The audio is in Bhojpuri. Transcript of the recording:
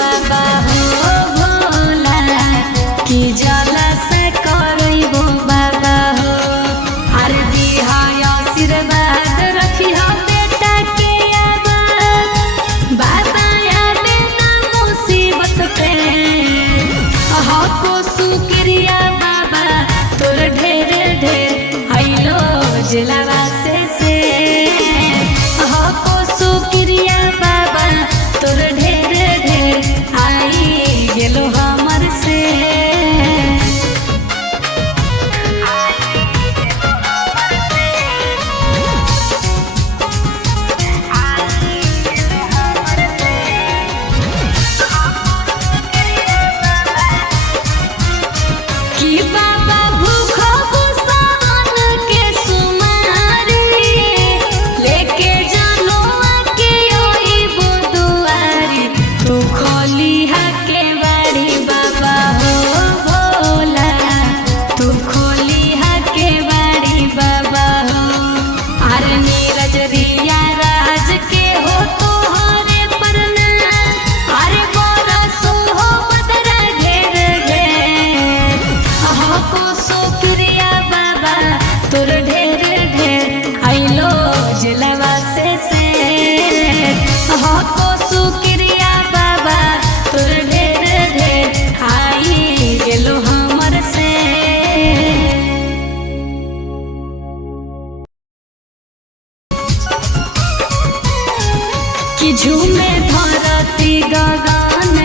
बाबा हो भोला की जला से करइबो बाबा हो। हर दिहा आशीर्वाद रखिया बेटा के आबाद बाबा आबे ना मुसीबत पे हको शुक्रिया बाबा तोर ढेर ढेर आइलो जिलावा से हको शुक्रिया बाबा तोर ढेर ढेर आई गेलो हमर से। कि बाबा भूखो सावन के सुमारी लेके जानो आके ओइबो दुआरी तू खोली के बाड़ी बाबा हो भोला तू खोली के बाड़ी बाबा हो। अरे नीरज रिया राज के हो तोहरे प्रणाम अरे बरसो हो बदरा घेर घेर हको शुक्रिया बाबा तोर ढेर ढेर आइलो जिलावा से हको शुक्रिया बाबा तोर ढेर ढेर आई गेलो हमर से। कि झूमे धरती गगन